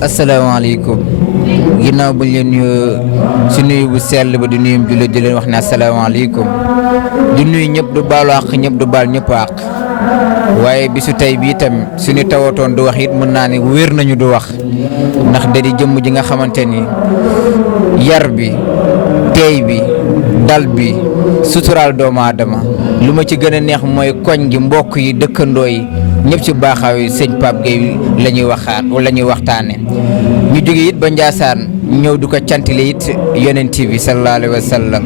asalaamaaleykum ginnaaw bu ñu leen nuyoo si nuyu bu sell ba di nuyum jullit di leen wax ne asalaamaaleykum di nuyu ñëpp du baalu àq ñëpp du baal ñëpp àq waaye bisu tey bii tam suñu tawatoon du wax it mën naa ne wér nañu du wax ndax da di jëmm ji nga xamante ni yar bi teey bi dal bi suturaal doomu aadama lu ma ci gën a neex mooy koñ gi mbokk yi dëkkandoo yi ñëpp ci baaxaaw yi sëñ Pape Gueye la ñuy waxtaane ñu jóge it ba Njaasaan ñëw du ko cantile it yonent bi sallallahu alayhi wa sallam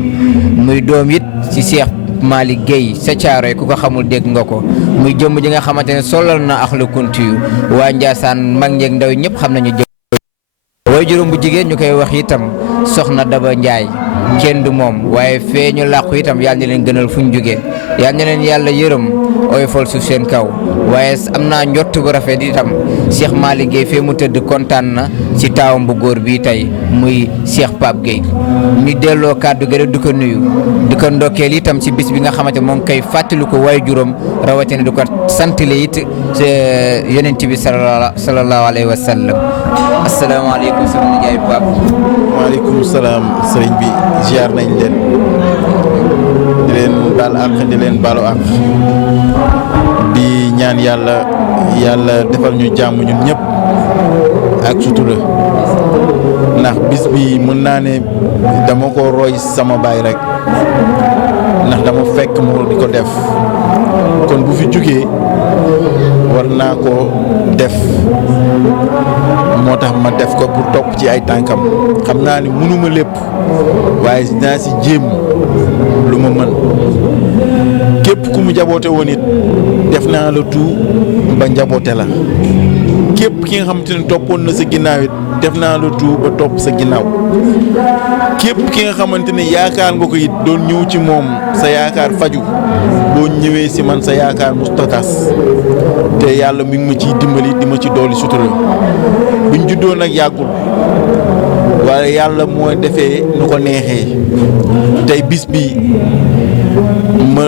muy doom it ci Cheikh Malick Gueye sa Caaroy ku ko xamul dégg nga ko muy jëmm ji nga xamante ne solal na axlu kunti yu waa Njaasaan mag ñeeg ndaw ñëpp xam nañu way juróom bu jigéen ñu koy wax itam soxna Daba Njaay kenn du moom waaye fee ñu làqu itam yàlla na leen gënal fu ñu jógee yàlla na leen yàlla yërëm oyofal suuf seen kaw waaye am naa njott bu rafet itam Cheikh Malick Gueye fee mu tëdd kontaan na ci taawam bu góor bii tey muy Cheikh Pape Gueye ñu delloo kàddu gi di ko nuyu di ko ndokkeel itam ci bis bi nga xamante moo ngi koy fàttali ko waaye juróom rawatina di ko santale it yonent bi sallallahu alayhi wa sallam asalaamaaleykum sama nijaay Pape. waaleykum salaam sëriñ bi ziar nañ leen di leen baal àq di leen baalu àq di ñaan yàlla defal ñu jàmm ñun ñëpp ak sutura ndax bis bi mën naa ne dama ko roy sama baay rek ndax dama fekk mu di ko def kon bu fi jógee war naa ko def moo tax ma def ko pour topp ci ay tànkam xam naa ni mënuma lépp waaye dinaa si jéem lu ma mën képp ku mu jaboote woon it def naa la tout ba njaboote la képp ki nga xamante ne toppoon na sa ginnaaw it def naa la tout ba topp sa ginnaaw képp ki nga xamante ne yaakaar nga ko it doon ñëw ci moom sa yaakaar faju boo ñëwee si man sa yaakaar mustatas te yàlla mi ngi ma ciy dimbali di ma ci dooli sutura buñ juddoo nag yàggul waaye yàlla mooy defee nu ko neexee tey bis bi ma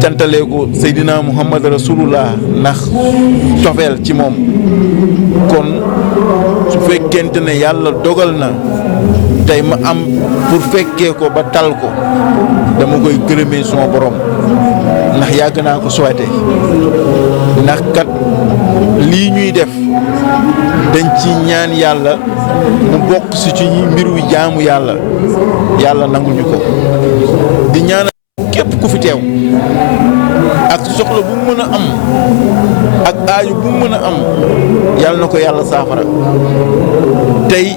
cantalee ko Seydina Muhammad Rasulullah ndax cofeel ci moom kon su fekkente ne yàlla dogal na tey ma am pour fekkee ko ba tal ko dama koy gërëmee suma borom ndax yàgg naa ko souhaité ndax kat lii ñuy def dañ ci ñaan yàlla mu bokk si ci mbiru jaamu yàlla nangul ñu ko di ñaanal képp ku fi teew ak soxla bu mu mën a am ak aaju bu mu mën a am yàlla na ko yàlla saafara tey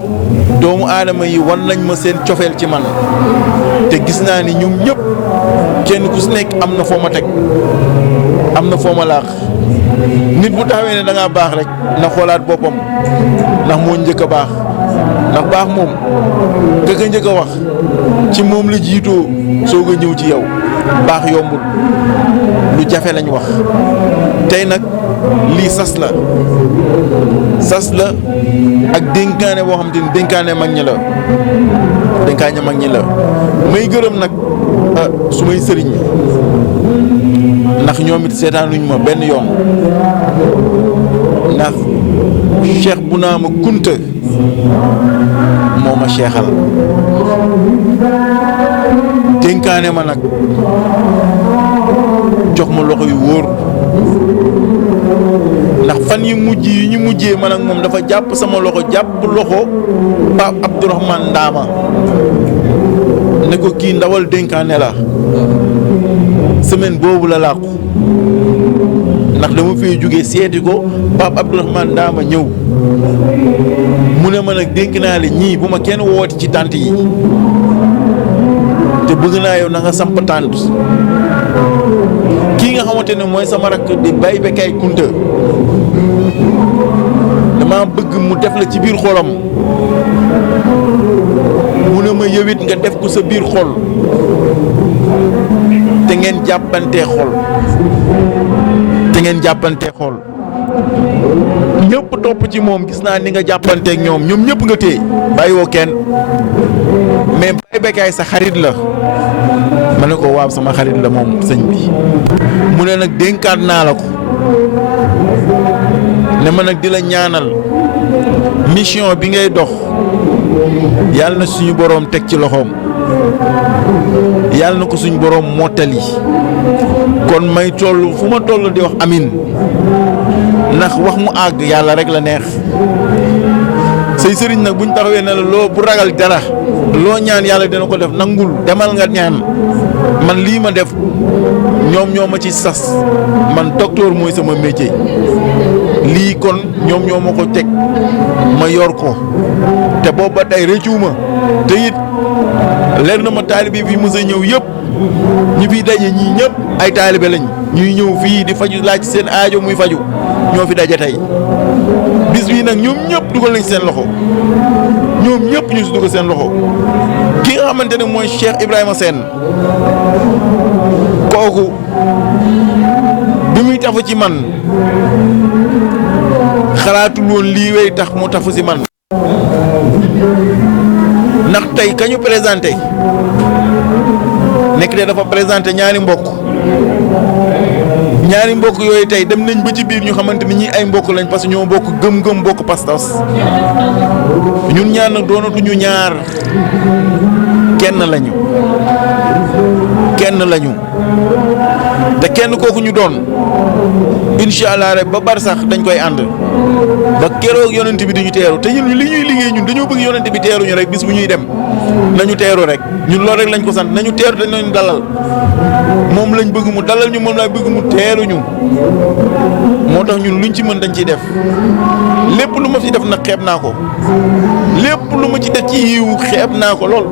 doomu aadama yi wan nañ ma seen cofeel ci man te gis naa ni ñoom ñëpp kenn ku si nekk am na foo ma teg am na foo ma laax nit bu taxawee ne da ngaa baax rek na xoolaat boppam ndax moo njëkk a baax ndax baax moom ka njëkk a wax ci moom la jiitoo soog a ñëw ci yow baax yombul lu jafe lañ wax tey nag lii sas la ak dénkaane boo xam te ni dénkaane mag ñi la may gërëm nag su may sëriñ ndax ñoom it seetaanuñ ma benn yoon ndax Cheikh Bounama Kunta moo ma seexal dénkaane ma nag jox ma loxo yu wóor ndax fan yu mujj yi ñu mujjee man ak moom dafa jàpp sama loxo jàpp loxo Pape Abdourahmane Ndama ne ko kii ndawal dénkaane la semaine boobu la làqu ndax dama fee jóge seeti ko Pape Abdourahmane Ndama ñëw mu ne ma nag dénk naa la ñii bu ma kenn wooti ci tànt yi te bëgg naa yow na nga samp tànt kii nga xamante ne mooy sama rakk di Baye Bekay Kunta dama bëgg mu def la ci biir xolam mu ne ma yëwit nga def ko sa biir xol te ngeen jàppantee xol ñëpp topp ci moom gis naa ni nga jàppanteek ñoom ñëpp nga téye bàyyiwoo kenn mais Baye Bekay sa xarit la ma ne ko waaw sama xarit la moom sëñ bi mu ne nag dénkaat naa la ko ne ma nag di la ñaanal mission bi ngay dox yàlla na suñu boroom teg ci loxoom yàlla na ko suñu boroom mottali kon may toll fu ma toll di wax amin ndax wax mu àgg yàlla rek la neex say sëriñ nag buñ taxawee ne la loo bu ragal dara loo ñaan yàlla dina ko def nangul demal nga ñaan man lii ma def ñoom ñoo ma ci sas man docteur mooy sama métier lii kon ñoom ñoo ma ko teg ma yor ko te boobu ba tey rëccuwuma te it leer na ma taalibe bi mës a ñëw yëpp ñi fiy daje ñii ñëpp ay taalibe lañ ñuy ñëw fii di faju laaj seen aajo muy faju ñoo fi daje tey bis bii nag ñoom ñëpp dugal nañ seen loxo ñoom ñëpp ñu si dugal seen loxo ki nga xamante ne mooy Cheikh Ibrahima Sène kooku bi muy tafu ci man xalaatul woon lii wey tax mu tafu si man ndax tey kañu présenté nekk de dafa présenté ñaari mbokk yooyu tey dem nañ ba ci biir ñu xamante ni ñii ay mbokk lañ parce que ñoo bokk gëm-gëm bokk pastas ñun ñaar nag doonatuñu ñaar kenn lañu te kenn kooku ñu doon incha allah rek ba bar sax dañ koy ànd ba keroog yonent bi di ñu teeru te ñun li ñuy liggéey ñun dañoo bëgg yonent bi teeru ñu rek bis bu ñuy dem nañu teeru rek ñun loolu rek lañ ko sant nañu teeru te nañu dalal moom lañ bëgg mu dalal ñu moom laay bëgg mu teeru ñu moo tax ñun luñ ci mën dañ ciy def lépp lu ma ci def nag xeeb naa ko lépp lu ma ci def ci yiw xeeb naa ko lool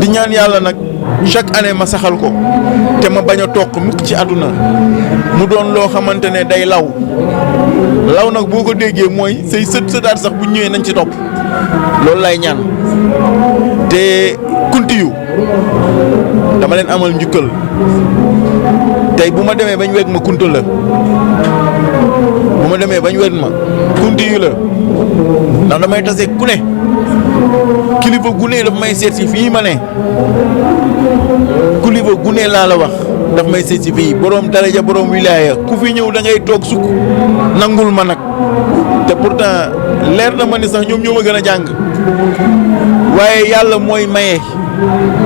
di ñaan yàlla nag chaque année ma saxal ko te ma bañ a toog mukk ci àdduna mu doon loo xamante ne day law nag boo ko déggee mooy say sëtaat sax bu ñëwee nañ ci topp loolu lay ñaan te kunti yu dama leen amal njukkal tey bu ma demee bañ weg ma kunta la bu ma demee bañ weg ma kunti yu la ndax damay tase ku ne kilifa gu ne daf may seet si fii ma ne kilifa gu ne laa la wax daf may seet si fii borom daraja borom wilaaya ku fi ñëw da ngay toog sukk nangul ma nag te pourtant leer na ma ni sax ñoom ñoo ma gën a jàng waaye yàlla mooy maye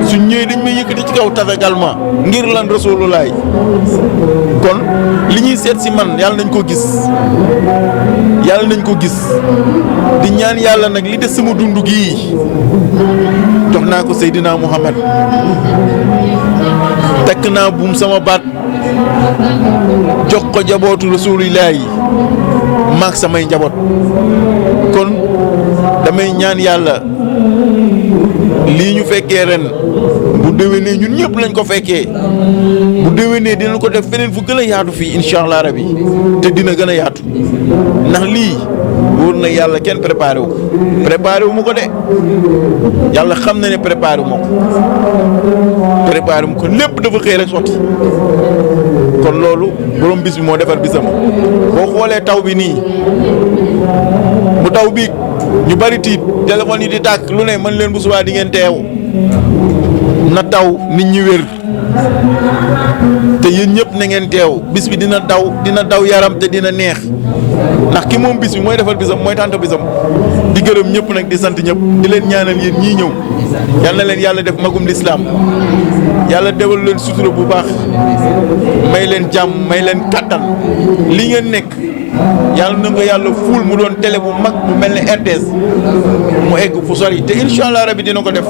su ñëwee dañ may yëkkati ci kaw tatagal ma ngir lan rasulullah kon li ñuy seet si man yàlla nañ ko gis di ñaan yàlla nag li des sama dund gii jox naa ko Seydina Muhammad takk naa buum sama baat jox ko jabootu rasulullah yi maak samay njaboot kon damay ñaan yàlla lii ñu fekkee ren bu déwénee ñun ñëpp lañ ko fekkee bu déwénee dinañ ko def feneen fu gën a yaatu fii incha allah rabi te dina gën a yaatu ndax lii wóor na yàlla kenn préparé wu ma ko de yàlla xam na ne préparé wu ma ko lépp dafa xëy rek sotti kon loolu borom bis bi moo defar bisam boo xoolee taw bi nii bu taw bi ñu bari tiit téléphone yi di tàkk lu ne mën leen bu subaa di ngeen teew na taw nit ñi wér te yéen ñëpp na ngeen teew bis bi dina daw yaram te dina neex ndax ki moom bis bi mooy defal bisam mooy tànt bisam di gërëm ñëpp nag di sant ñëpp di leen ñaanal yéen ñii ñëw yal na leen yàlla def magum lislaam yàlla defal leen sutura bu baax may leen jàmm may leen kàttan li ngeen nekk yàlla na nga yàlla fuul mu doon télé bu mag bu mel ne RTS mu egg fu sori te incha allah rabi dina ko def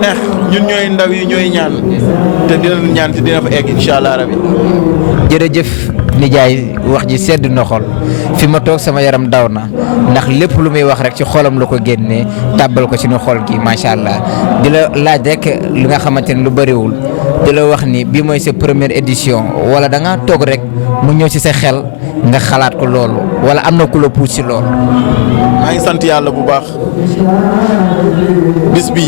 neex ñun ñooy ndaw yi ñooy ñaan te dina ñaan te dina fa egg incha allah rabi. jërëjëf nijaay wax ji sedd na xol fi ma toog sama yaram daw na ndax lépp lu muy wax rek ci xolam la ko génnee tàbbal ko ci nu xol gi macha allah di la laaj rek li nga xamante ne lu bëriwul di la wax ni bii mooy sa première édition wala da ngaa toog rek mu ñëw ci sa xel nga xalaat ko loolu wala am na ku la puus ci loolu. maa ngi sant yàlla bu baax bis bi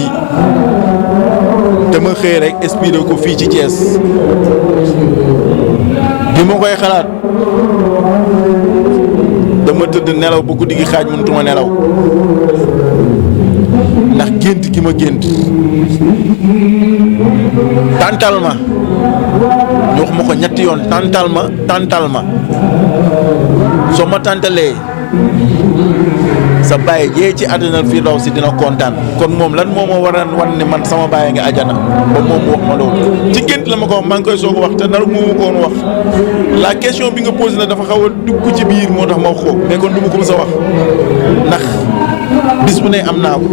dama xëy rek inspiré ko fii ci Thiès bi ma koy xalaat dama tëdd nelaw ba guddi gi xaaj mënutuma nelaw ndax gént gi ma gént tàntal ma ñu wax ma ko ñetti yoon tàntal ma soo ma tàntalee sa baay jee ci àddina fii daw si dina kontaan kon moom lan moo ma war a wan ne man sama baay nga ajana ba moom wax ma loolu ci gént la ma ko wax maa ngi koy soog a wax te nar moomu ko woon wax la question bi nga posé na dafa xaw a dugg ci biir moo tax ma wax ko mais kon du ma ko mës a wax ndax bis bu ne am naa ko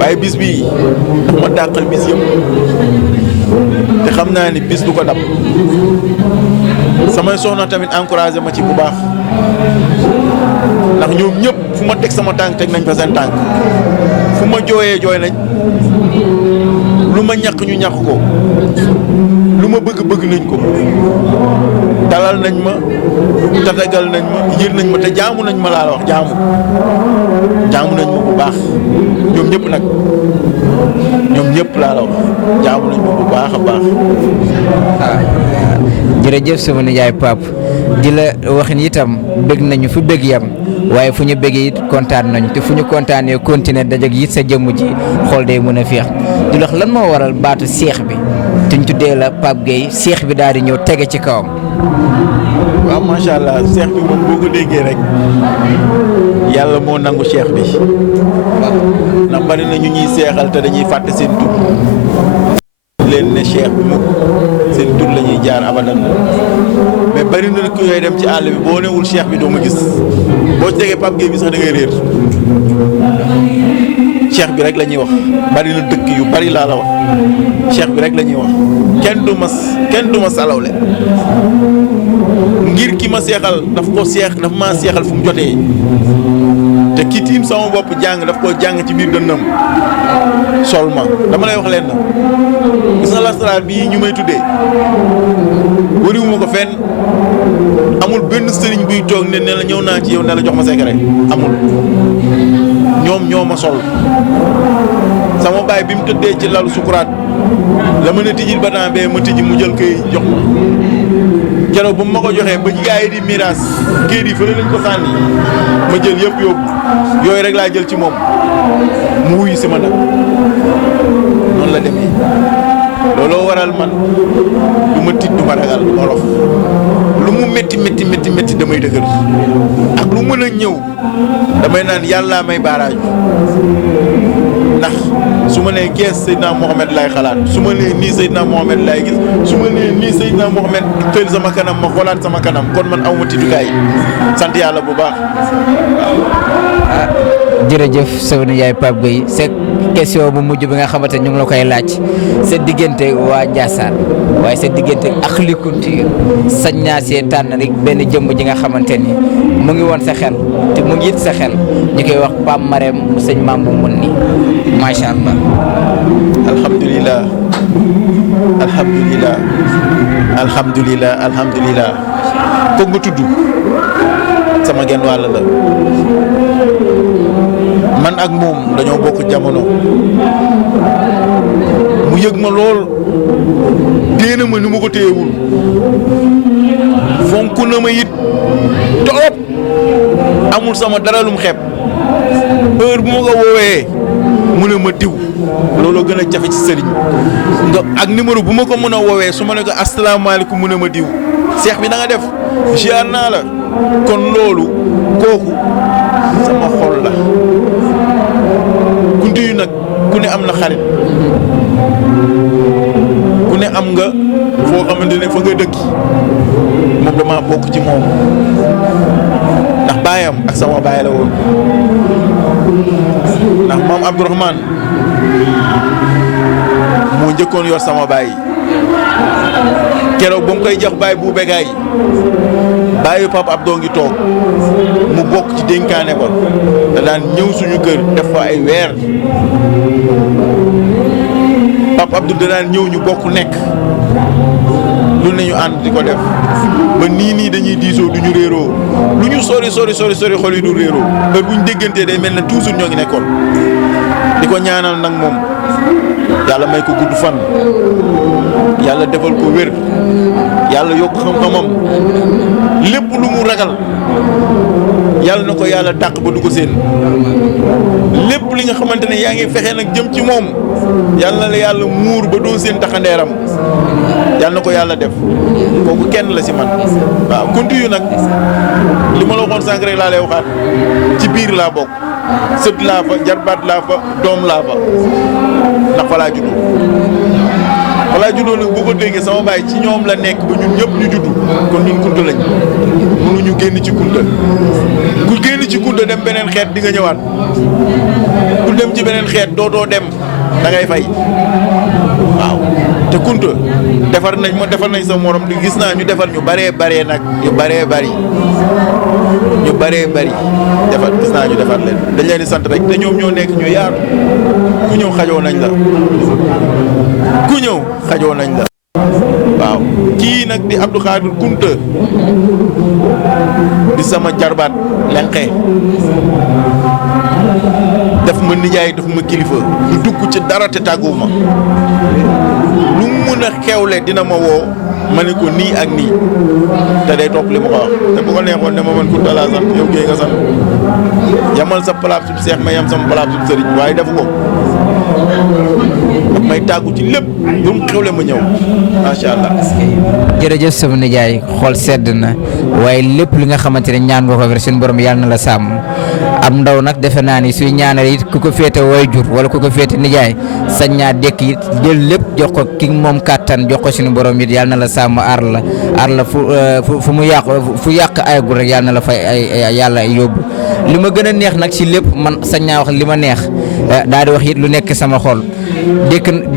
waaye bis bii dafa ma dàqal bis yëpp te xam naa ni bis du ko dab samay soxna tamit encouragé ma ci bu baax ndax ñoom ñëpp fu ma teg sama tànk teg nañ fa seen tànk fu ma jooyee jooy nañ lu ma ñàkk ñu ñàkk ko lu ma bëgg nañ ko dalal nañ ma tatagal nañ ma yër nañ ma te jaamu nañ ma laa la wax jaamu nañ ma bu baax ñoom ñëpp nag ñoom ñëpp laa la wax jaamu nañ ma bu baax a baax. jërëjëf sama nijaay Pape di la wax ni itam bëgg nañu fu bëgg yam waaye fu ñu bëggee it kontaan nañu te fu ñu kontaanee continuer dajag it sa jëmm ji xool day mën a féex di wax lan moo waral baatu seex bi te ñu tuddee la Pape Gueye seex bi daal di ñëw tege ci kawam. waaw macha allah seex bi moom boo ko déggee rek yàlla moo nangu seex bi ndax bari na ñu ñuy seexal te dañuy fàtte seen tur leen ne seex bi mukk seen tur la ñuy jaar abadan mais bari na ku yooyu dem ci àll bi boo newul seex bi doo ma gis boo ci tegee Pape Gueye bi sax da ngay réer cheikh bi rek la ñuy wax bari na dëkk yu bari laa la wax cheikh bi rek la ñuy wax kenn du ma salawle ngir ki ma seexal dafa maa seexal fu mu jotee te ki tiim sama bopp jàng daf koo jàng ci biir dënnam sol ma dama lay wax leen na gis nga lasaraar bii ñu may tuddee wëriwuma ko fenn amul benn sëriñ buy toog ne la ñëw naa ci yow ne la jox ma secret amul ñoom ñoo ma sol sama baay bi mu tëddee ci lalu sukuraat la mën a tijjil ba temps bee ma tijji mu jël këy jox ma keroog ba mu ma ko joxee ba gaa yi di miraas këyit yi fële lañ ko sànni ma jël yëpp yóbbu yooyu rek laa jël ci moom mu wuyu si ma nag noonu la demee looloo waral man du ma tiit du ma ragal du ma rof lu mu métti damay dëgër ak lu mën a ñëw damay naan yàllaa may baaraaju ndax su ma nee gees Seydina Mohamed laay xalaat su ma nee nii Seydina Mohamed laay gis su ma nee nii Seydina Mohamed tël sama kanam ma xoolaat sama kanam kon man awma tiitukaay sant yàlla bu baax ah jërëjëf sama nijaay Pape Gueye c'est question bu mujj bi nga xamante ñu ngi la koy laaj sa diggante waa Ndiassane waaye sa diggante ak Akhlou Couture sañ naa see tànn rek benn jëmm ji nga xamante ni mu ngi woon sa xel te mu ngi it sa xel ñu koy wax Pape Marème mu sëñ maam bu mun ni macha allah. alhamdulilah foog nga tudd sama genn wàll la man ak moom dañoo bokk jamono mu yëg ma lool téena ma ni ma ko téyewul fonk na ma it torop amul sama dara lum xeeb heure bu ma ko woowee mu ne ma diw looloo gën a jafe ci sëriñ nga ak numéro bu ma ko mën a woowee su ma ne ko asalaamaaleykum mu ne ma diw seex bi na nga def ziar naa la kon loolu kooku sama xol la kunti yu nag ku ne am na xarit ku ne am nga foo xamante ne fa nga dëkki moom dama bokk ci moom ndax baayam ak sama baay la woon ndax maam Abdourahmane moo njëkkoon yor sama baay keroog ba mu koy jox baay bu begaay baayu Papa Abdou ngi toog mu bokk ci dénkaane ba da daan ñëw suñu kër def fa ay weer Papa Abdou da daan ñëw ñu bokk nekk lu ne ñu ànd di ko def ba nii dañuy diisoo du ñu réeroo lu ñu sori xol yi du réeroo heure bu ñu déggantee day mel ne toujours ñoo ngi nekkoon di ko ñaanal nag moom yàlla may ko gudd fan yàlla defal ko wér yàlla yokk xam-xamam lépp lu mu ragal yàlla na ko yàlla dàq ba du ko seen lépp li nga xamante ne yaa ngi fexe nag jëm ci moom yàlla na la yàlla muur ba doo seen taxandeeram yàlla na ko yàlla def kooku kenn la si man waaw kuntu yu nag li ma la waxoon sànq rek laa lay waxaat ci biir laa bokk sët laa fa jarbaat laa fa doom laa fa ndax fa laa juddoo nag boo ko déggee sama baay ci ñoom la nekk ba ñun ñëpp ñu juddu kon ñun kunta lañ mënuñu génn ci kunta ku génn ci kunta dem beneen xeet di nga ñëwaat ku dem ci beneen xeet dootoo dem da ngay fay waaw te kunta defar nañ sa morom di gis naa ñu defar ñu baree nag ñu baree bari defar gis naa ñu defar leen dañ leen di sant rek te ñoom ñoo nekk ñu yaatu ku ñëw xajoo nañ la waaw kii nag di Abdou Khadir Kunta di sama jarbaat lenqe daf ma nijaay daf ma kilifa du dugg ci dara te tàgguwuma lu mu mën a xewle dina ma woo ma ne ko nii ak nii te day topp li ma ko wax te bu ko neexoon ne ma man Kunta laa sant yow Guèye nga sant yamal sa palaab sub seex ma yam sama palaab sub sëriñ waaye defu ko daf may tàggu ci lépp lu mu xewle ma ñëw macha allah. jërëjëf sama nijaay xool sedd na waaye lépp li nga xamante ne ñaan nga ko fi suñu borom yàlla na la sàmm am ndaw nag defe naa ni suy ñaanal it ku ko féete waajur wala ku ko féete nijaay sañ ñaa dekk it jël lépp jox ko ki moom kàttan jox ko suñu borom it yàlla na la sàmm aar la fu mu yàq ayagul rek yàlla na la fay ay yàlla yóbbu li ma gën a neex nag ci lépp man sañ naa wax li ma neex daal di wax it lu nekk sama xol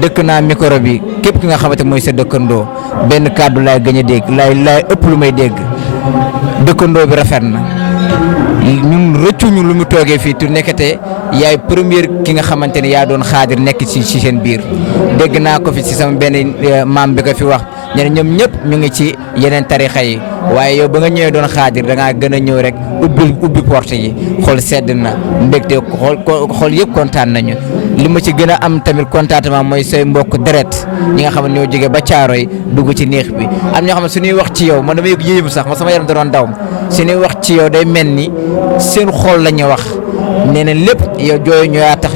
dëkk naa micro bi képp ki nga xamante mooy sa dëkkandoo benn kàddu laay gën a dégg laay ëpp lu may dégg dëkkandoo bi rafet na ñun rëccuñu lu mu toogee fii tu nekkate yaay première ki nga xamante ne yaa doon xaadir nekk ci seen biir dégg naa ko fi ci sama benn maam bi ko fi wax ne ñoom ñëpp ñu ngi ci yeneen tarixa yi waaye yow ba nga ñëwee doon xaadir da ngaa gën a ñëw rek ubbi porte yi xool sedd na mbégte xool yëpp kontaan nañu li ma ci gën a am tamit contentement mooy say mbokk deret ñi nga xam ne ñoo jógee ba Caaroy dugg ci néex bi am ñoo xam ne suñuy wax ci yow man damay yéemu sax ma sama yaram da doon daw suñuy wax ci yow day mel ni seen xol la ñu wax nee na lépp yow jooyu ñu yaa tax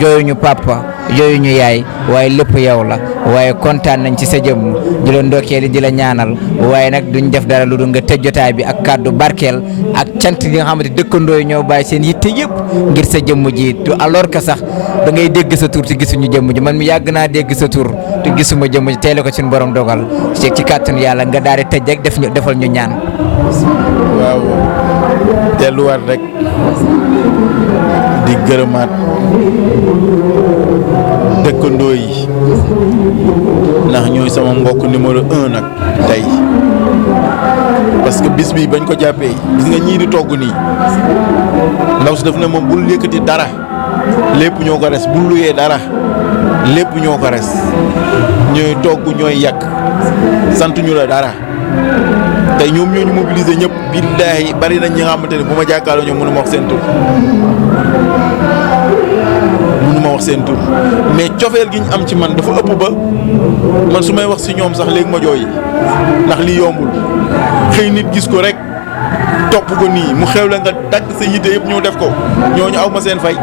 jooyu ñu papa jooyu ñu yaay waaye lépp yow la waaye kontaan nañ ci sa jëmm di la ndokkeel di la ñaanal waaye nag duñ def dara lu dul nga tëj jotaay bi ak kàddu barkeel ak cant yi nga xamante dëkkandoo yi ñoo bàyyi seen yitte yëpp ngir sa jëmm ji te alors que sax da ngay dégg sa tur te gisuñu jëmm ji man mi yàgg naa dégg sa tur te gisuma jëmm ji teele ko suñu borom dogal ci kàttanu yàlla nga daal di tëj rek defal ñu ñaan. waaw delluwaat rek di gërëmaat dëkkandoo yi ndax ñooy sama mbokk numéro 1 nag tey parce que bis bi bañ ko jàppee gis nga ñii di togg nii ndaw si daf ne moom bul yëkkati dara lépp ñoo ko res bul luyee dara lépp ñoo ko res ñooy togg ñooy yàq sant ñu la dara tey ñoom ñoo ñu mobiliser ñëpp billaahi bari nañ ñi nga xamante ne bu ma jàkkaarloo ñoom mënu ma wax seen tur mais cofeel gi ñu am ci man dafa ëpp ba man su may wax si ñoom sax léegi ma jooy ndax li yombul xëy nit gis ko rek topp ko nii mu xew la nga dagg sa yitte yëpp ñëw def ko ñooñu aw ma seen fay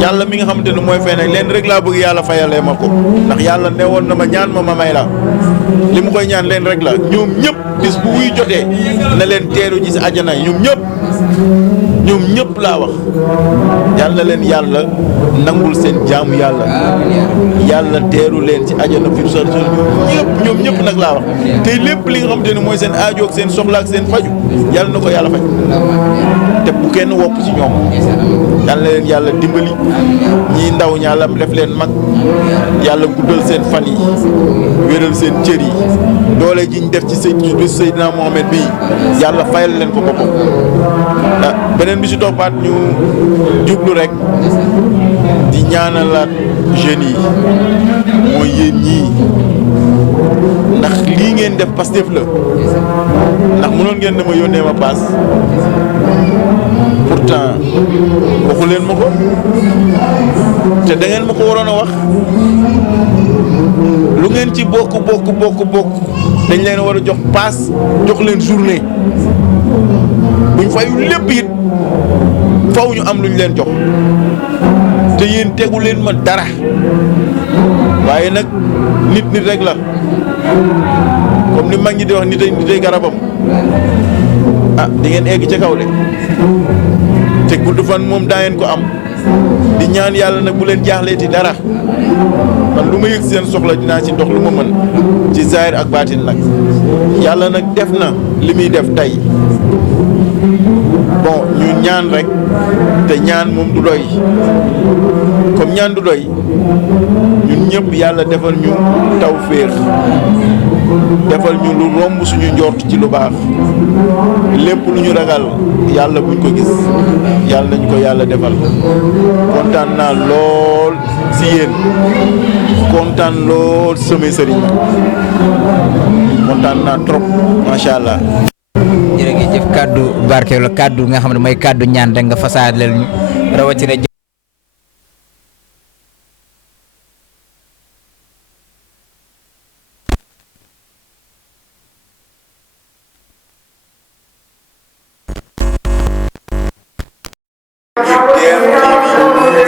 yàlla mi nga xamante ne mooy fay nag leen rek laa bëgg yàlla fayalee ma ko ndax yàlla ne woon na ma ñaan ma may la li mu koy ñaan leen rek la ñoom ñëpp bis bu wuy jotee na leen teeru ji si àjjana ñoom ñëpp laa wax yàlla leen yàlla nangul seen jaamu yàlla teeru leen ci àjjana fi sa ñoom ñëpp nag laa wax te lépp li nga xamante ne mooy seen aajo ak seen soxla ak seen faju yàlla na ko yàlla faj te bu kenn wopp ci ñoom yàlla leen yàlla dimbali ñii ndaw ñàlla def leen mag yàlla guddal seen fan yi wéral seen cër yi doole ji ñu def ci Seydina Mohamed bi yàlla fayal leen ko boppam beneen bi si toppaat ñu jublu rek di ñaanalaat jeunes yi mooy yéen ñii ndax lii ngeen def Pastef la ndax mënoon ngeen dama yónnee ma paas pourtant waxu leen ma ko te da ngeen ma ko waroon a wax lu ngeen ci bokk dañ leen war a jox paas jox leen journée buñ fayu lépp it faw ñu am luñ leen jox te yéen tegu leen ma dara waaye nag nit rek la comme ni mag ñi di wax nitay garabam ah di ngeen egg ca kaw de te gudd fan moom daa ngeen ko am di ñaan yàlla nag bu leen jaaxleeti dara man lu ma yëg seen soxla dinaa ci ndox lu ma mën ci zahir ak baatin nag yàlla nag def na li muy def tey bon ñu ñaan rek te ñaan moom du doy comme ñaan du doy ñun ñëpp yàlla defal ñu tawféex defal ñu lu romb suñu njort ci lu baax lépp lu ñu ragal yàlla buñ ko gis yàlla nañ ko yàlla defal kontaan naa lool si yéen kontaan lool samay sëriñ kontaan naa trop macha allah. jërëjëf kàddu barkeelu kàddu nga xam ne mooy kàddu ñaan rek nga fasaadal ñu rawatina. DMTV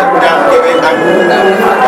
ak Dame Kébé ak